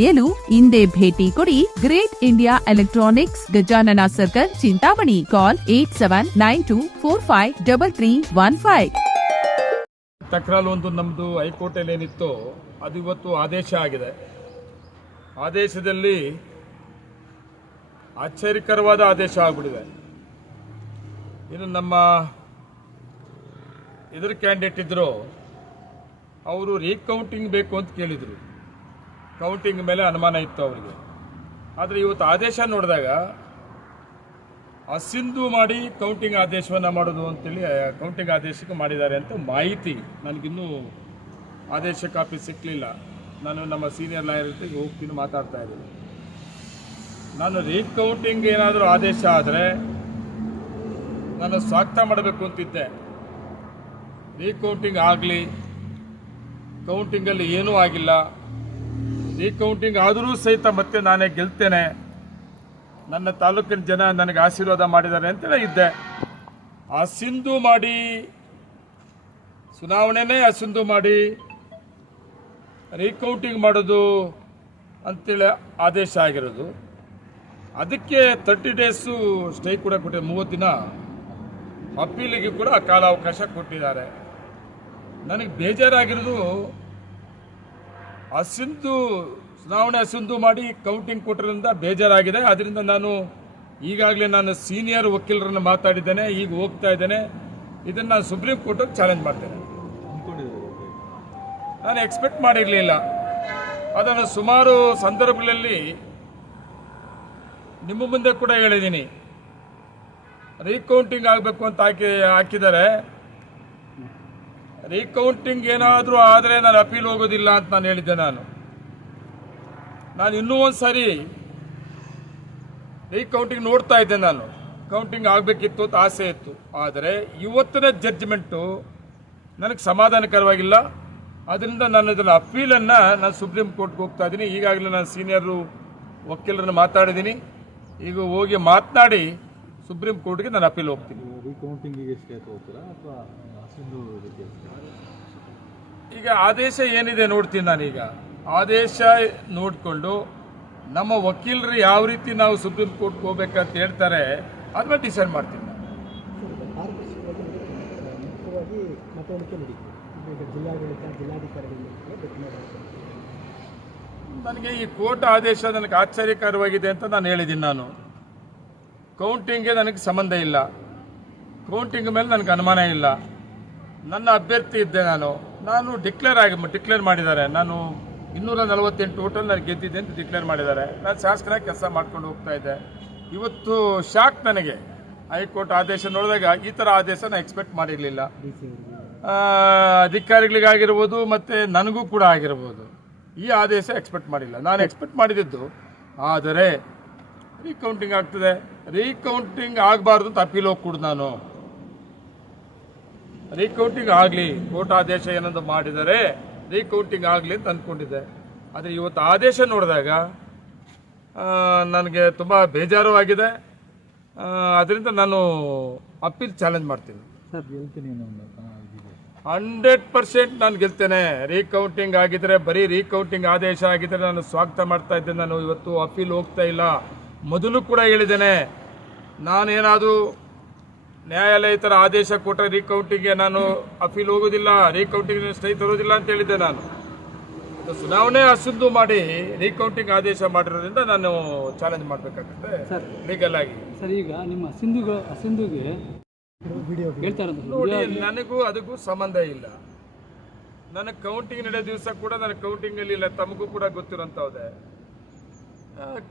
ಪಡೆಯಲು ಇಂದೇ ಭೇಟಿ ಕೊಡಿ great India electronics Gajanana circle, Chintamani. Call eight seven nine two four five double three one five. ತಕ್ರಾಲು ಒಂದು ನಮ್ಮದು ಹೈಕೋರ್ಟಲ್ಲಿ ಏನಿತ್ತು ಅದು ಇವತ್ತು ಆದೇಶ ಆಗಿದೆ. ಆದೇಶದಲ್ಲಿ ಆಶ್ಚರ್ಯಕರವಾದ ಆದೇಶ ಆಗ್ಬಿಟ್ಟಿದೆ. ಇನ್ನು ನಮ್ಮ ಎದುರು ಕ್ಯಾಂಡಿಡೇಟ್ ಇದ್ದರು ಅವರು ರೀಕೌಂಟಿಂಗ್ ಬೇಕು ಅಂತ ಕೇಳಿದರು. ಕೌಂಟಿಂಗ್ ಮೇಲೆ ಅನುಮಾನ ಇತ್ತು ಅವರಿಗೆ. ಆದರೆ ಇವತ್ತು ಆದೇಶ ನೋಡಿದಾಗ, ಅಸಿಂಧು ಮಾಡಿ ಕೌಂಟಿಂಗ್ ಆದೇಶವನ್ನು ಮಾಡೋದು ಅಂತೇಳಿ ಕೌಂಟಿಂಗ್ ಆದೇಶಕ್ಕೆ ಮಾಡಿದ್ದಾರೆ ಅಂತ ಮಾಹಿತಿ. ನನಗಿನ್ನೂ ಆದೇಶ ಕಾಪಿ ಸಿಕ್ಕಲಿಲ್ಲ ನಾನು ನಮ್ಮ ಸೀನಿಯರ್ ಲಾಯರ್ ಜೊತೆಗೆ ಹೋಗ್ತೀನಿ ಮಾತಾಡ್ತಾ ಇದ್ದೀನಿ. ನಾನು ರೀಕೌಂಟಿಂಗ್ ಏನಾದರೂ ಆದೇಶ ಆದರೆ ನಾನು ಸ್ವಾಗತ ಮಾಡಬೇಕು ಅಂತಿದ್ದೆ. ರೀಕೌಂಟಿಂಗ್ ಆಗಲಿ, ಕೌಂಟಿಂಗಲ್ಲಿ ಏನೂ ಆಗಿಲ್ಲ. ರೀಕೌಂಟಿಂಗ್ ಆದರೂ ಸಹಿತ ಮತ್ತೆ ನಾನೇ ಗೆಲ್ತೇನೆ. ನನ್ನ ತಾಲೂಕಿನ ಜನ ನನಗೆ ಆಶೀರ್ವಾದ ಮಾಡಿದ್ದಾರೆ ಅಂತೇಳಿ ಇದ್ದೆ. ಸಿಂಧು ಮಾಡಿ ಚುನಾವಣೆನೇ ಅಸಿಂಧು ಮಾಡಿ ರೀಕೌಂಟಿಂಗ್ ಮಾಡೋದು ಅಂತೇಳಿ ಆದೇಶ ಆಗಿರೋದು. ಅದಕ್ಕೆ ತರ್ಟಿ ಡೇಸು ಸ್ಟೇ ಕೂಡ ಕೊಟ್ಟಿದೆ ಮೂವತ್ತು ದಿನ ಅಪೀಲಿಗೆ ಕೂಡ ಕಾಲಾವಕಾಶ ಕೊಟ್ಟಿದ್ದಾರೆ. ನನಗೆ ಬೇಜಾರಾಗಿರೋದು ಅಸಿಂಧು ಚುನಾವಣೆ ಅಸಿಂಧು ಮಾಡಿ ಕೌಂಟಿಂಗ್ ಕೊಟ್ಟಿರೋದ್ರಿಂದ ಬೇಜಾರಾಗಿದೆ. ಅದರಿಂದ ನಾನು ಈಗಾಗಲೇ ನಾನು ಸೀನಿಯರ್ ವಕೀಲರನ್ನು ಮಾತಾಡಿದ್ದೇನೆ, ಈಗ ಹೋಗ್ತಾ ಇದ್ದೇನೆ. ಇದನ್ನು ನಾನು ಸುಪ್ರೀಂ ಕೋರ್ಟಿಗೆ ಚಾಲೆಂಜ್ ಮಾಡ್ತೇನೆ. ನಾನು ಎಕ್ಸ್ಪೆಕ್ಟ್ ಮಾಡಿರಲಿಲ್ಲ. ಅದನ್ನು ಸುಮಾರು ಸಂದರ್ಭಗಳಲ್ಲಿ ನಿಮ್ಮ ಮುಂದೆ ಕೂಡ ಹೇಳಿದ್ದೀನಿ. ರೀಕೌಂಟಿಂಗ್ ಆಗಬೇಕು ಅಂತ ಹಾಕಿ ಹಾಕಿದ್ದಾರೆ. ರೀಕೌಂಟಿಂಗ್ ಏನಾದರೂ ಆದರೆ ನಾನು ಅಪೀಲ್ ಹೋಗೋದಿಲ್ಲ ಅಂತ ನಾನು ಹೇಳಿದ್ದೆ ನಾನು. ನಾನು ಇನ್ನೂ ಒಂದು ಸಾರಿ ರೀಕೌಂಟಿಂಗ್ ನೋಡ್ತಾ ಇದ್ದೆ ನಾನು. ಕೌಂಟಿಂಗ್ ಆಗಬೇಕಿತ್ತು ಅಂತ ಆಸೆ ಇತ್ತು. ಆದರೆ ಇವತ್ತಿನ ಜಡ್ಜ್ಮೆಂಟು ನನಗೆ ಸಮಾಧಾನಕರವಾಗಿಲ್ಲ. ಅದರಿಂದ ನಾನು ಇದನ್ನು ಅಪೀಲನ್ನು ನಾನು ಸುಪ್ರೀಂ ಕೋರ್ಟ್ಗೆ ಹೋಗ್ತಾ ಇದ್ದೀನಿ. ಈಗಾಗಲೇ ನಾನು ಸೀನಿಯರು ವಕೀಲರನ್ನು ಮಾತಾಡಿದ್ದೀನಿ. ಈಗ ಹೋಗಿ ಮಾತನಾಡಿ ಸುಪ್ರೀಂ ಕೋರ್ಟ್ಗೆ ನಾನು ಅಪೀಲ್ ಹೋಗ್ತೀನಿ. ಈಗ ಆದೇಶ ಏನಿದೆ ನೋಡ್ತೀನಿ ನಾನೀಗ. ಆದೇಶ ನೋಡಿಕೊಂಡು ನಮ್ಮ ವಕೀಲರು ಯಾವ ರೀತಿ ನಾವು ಸುಪ್ರೀಂ ಕೋರ್ಟ್ಗೆ ಹೋಗ್ಬೇಕಂತ ಹೇಳ್ತಾರೆ, ಅದನ್ನ ಡಿಸೈಡ್ ಮಾಡ್ತೀನಿ ನನಗೆ ಈ ಕೋರ್ಟ್ ಆದೇಶ ನನಗೆ ಆಶ್ಚರ್ಯಕರವಾಗಿದೆ ಅಂತ ನಾನು ಹೇಳಿದ್ದೀನಿ ನಾನು. ಕೌಂಟಿಂಗ್ಗೆ ನನಗೆ ಸಂಬಂಧ ಇಲ್ಲ. ಕೌಂಟಿಂಗ್ ಮೇಲೆ ನನಗೆ ಅನುಮಾನ ಇಲ್ಲ. ನನ್ನ ಅಭ್ಯರ್ಥಿ ಇದ್ದೆ ನಾನು. ನಾನು ಡಿಕ್ಲೇರ್ ಆಗಿ ಡಿಕ್ಲೇರ್ ಮಾಡಿದ್ದಾರೆ. ನಾನು ಇನ್ನೂರ ನಲವತ್ತೆಂಟು ಟೋಟಲ್ ನಾನು ಗೆದ್ದಿದ್ದೆ ಅಂತ ಡಿಕ್ಲೇರ್ ಮಾಡಿದ್ದಾರೆ. ನಾನು ಶಾಸಕರಾಗಿ ಕೆಲಸ ಮಾಡ್ಕೊಂಡು ಹೋಗ್ತಾ ಇದ್ದೆ. ಇವತ್ತು ಶಾಕ್ ನನಗೆ. ಹೈಕೋರ್ಟ್ ಆದೇಶ ನೋಡಿದಾಗ ಈ ಥರ ಆದೇಶ ನಾನು ಎಕ್ಸ್ಪೆಕ್ಟ್ ಮಾಡಿರಲಿಲ್ಲ. ಅಧಿಕಾರಿಗಳಿಗಾಗಿರ್ಬೋದು ಮತ್ತು ನನಗೂ ಕೂಡ ಆಗಿರ್ಬೋದು. ಈ ಆದೇಶ ಎಕ್ಸ್ಪೆಕ್ಟ್ ಮಾಡಿಲ್ಲ. ನಾನು ಎಕ್ಸ್ಪೆಕ್ಟ್ ಮಾಡಿದ್ದು. ಆದರೆ ರೀಕೌಂಟಿಂಗ್ ಆಗ್ತದೆ. ರೀಕೌಂಟಿಂಗ್ ಆಗಬಾರ್ದು ಅಂತ ಅಪೀಲ್ ಹೋಗ್ಕೊಡ್ದು ನಾನು. ರೀಕೌಂಟಿಂಗ್ ಆಗಲಿ ಕೋರ್ಟ್ ಆದೇಶ ಏನಂದು ಮಾಡಿದರೆ ರೀಕೌಂಟಿಂಗ್ ಆಗಲಿ ಅಂತ ಅಂದ್ಕೊಂಡಿದ್ದೆ ಆದರೆ ಇವತ್ತು ಆದೇಶ ನೋಡಿದಾಗ ನನಗೆ ತುಂಬ ಬೇಜಾರು ಆಗಿದೆ. ಅದರಿಂದ ನಾನು ಅಪೀಲ್ ಚಾಲೆಂಜ್ ಮಾಡ್ತೀನಿ. ಹಂಡ್ರೆಡ್ ಪರ್ಸೆಂಟ್ ನಾನು ಗೆಲ್ತೇನೆ. ರೀಕೌಂಟಿಂಗ್ ಆಗಿದ್ರೆ ಬರೀ ರೀಕೌಂಟಿಂಗ್ ಆದೇಶ ಆಗಿದ್ರೆ ನಾನು ಸ್ವಾಗತ ಮಾಡ್ತಾ ಇದ್ದೆ. ನಾನು ಇವತ್ತು ಅಪೀಲ್ ಹೋಗ್ತಾ ಇಲ್ಲ. ಮೊದಲು ಕೂಡ ಹೇಳಿದ್ದೇನೆ. ನಾನೇನಾದರೂ ನ್ಯಾಯಾಲಯ ಈ ಥರ ಆದೇಶ ಕೊಟ್ಟರೆ ರೀಕೌಂಟಿಗೆ ನಾನು ಅಪೀಲ್ ಹೋಗೋದಿಲ್ಲ ರೀಕೌಂಟಿಂಗ್ ಸ್ಟೇ ತರೋದಿಲ್ಲ ಅಂತ ಹೇಳಿದ್ದೆ ನಾನು. ಅದು ಚುನಾವಣೆ ಅಸಿದ್ದು ಮಾಡಿ ರೀಕೌಂಟಿಂಗ್ ಆದೇಶ ಮಾಡಿರೋದ್ರಿಂದ ನಾನು ಚಾಲೆಂಜ್ ಮಾಡಬೇಕಾಗುತ್ತೆ ಸರ್. ಲೀಗಲ್ ಆಗಿ. ಸರ್ ಈಗ ನಿಮ್ಮ ಸಿಂಧುಗ ಸಿಂಧುಗೆ ನೋಡಿ ನನಗೂ ಅದಕ್ಕೂ ಸಂಬಂಧ ಇಲ್ಲ. ನನಗೆ ಕೌಂಟಿಂಗ್ ನಡೆಯೋ ದಿವಸ ಕೂಡ ನನಗೆ ಕೌಂಟಿಂಗ್ ಅಲ್ಲಿ ಇಲ್ಲ ತಮಗೂ ಕೂಡ ಗೊತ್ತಿರೋಂಥವ್ದೆ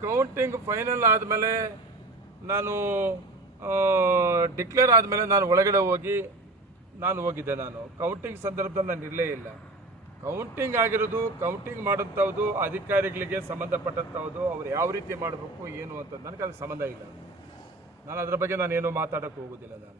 ಕೌಂಟಿಂಗ್ ಫೈನಲ್ ಆದಮೇಲೆ ನಾನು ಡಿಕ್ಲೇರ್ ಆದಮೇಲೆ ನಾನು ಒಳಗಡೆ ಹೋಗಿ ನಾನು ಹೋಗಿದ್ದೆ ನಾನು. ಕೌಂಟಿಂಗ್ ಸಂದರ್ಭದಲ್ಲಿ ನಾನು ಇರಲೇ ಇಲ್ಲ. ಕೌಂಟಿಂಗ್ ಆಗಿರೋದು ಕೌಂಟಿಂಗ್ ಮಾಡೋಂಥದ್ದು ಅಧಿಕಾರಿಗಳಿಗೆ ಸಂಬಂಧಪಟ್ಟಂಥದ್ದು ಅವ್ರು ಯಾವ ರೀತಿ ಮಾಡಬೇಕು, ಏನು ಅಂತ, ನನಗೆ ಅದಕ್ಕೆ ಸಂಬಂಧ ಇಲ್ಲ. ನಾನು ಅದರ ಬಗ್ಗೆ ನಾನು ಏನು ಮಾತಾಡೋಕ್ಕೆ ಹೋಗೋದಿಲ್ಲ ನಾನು.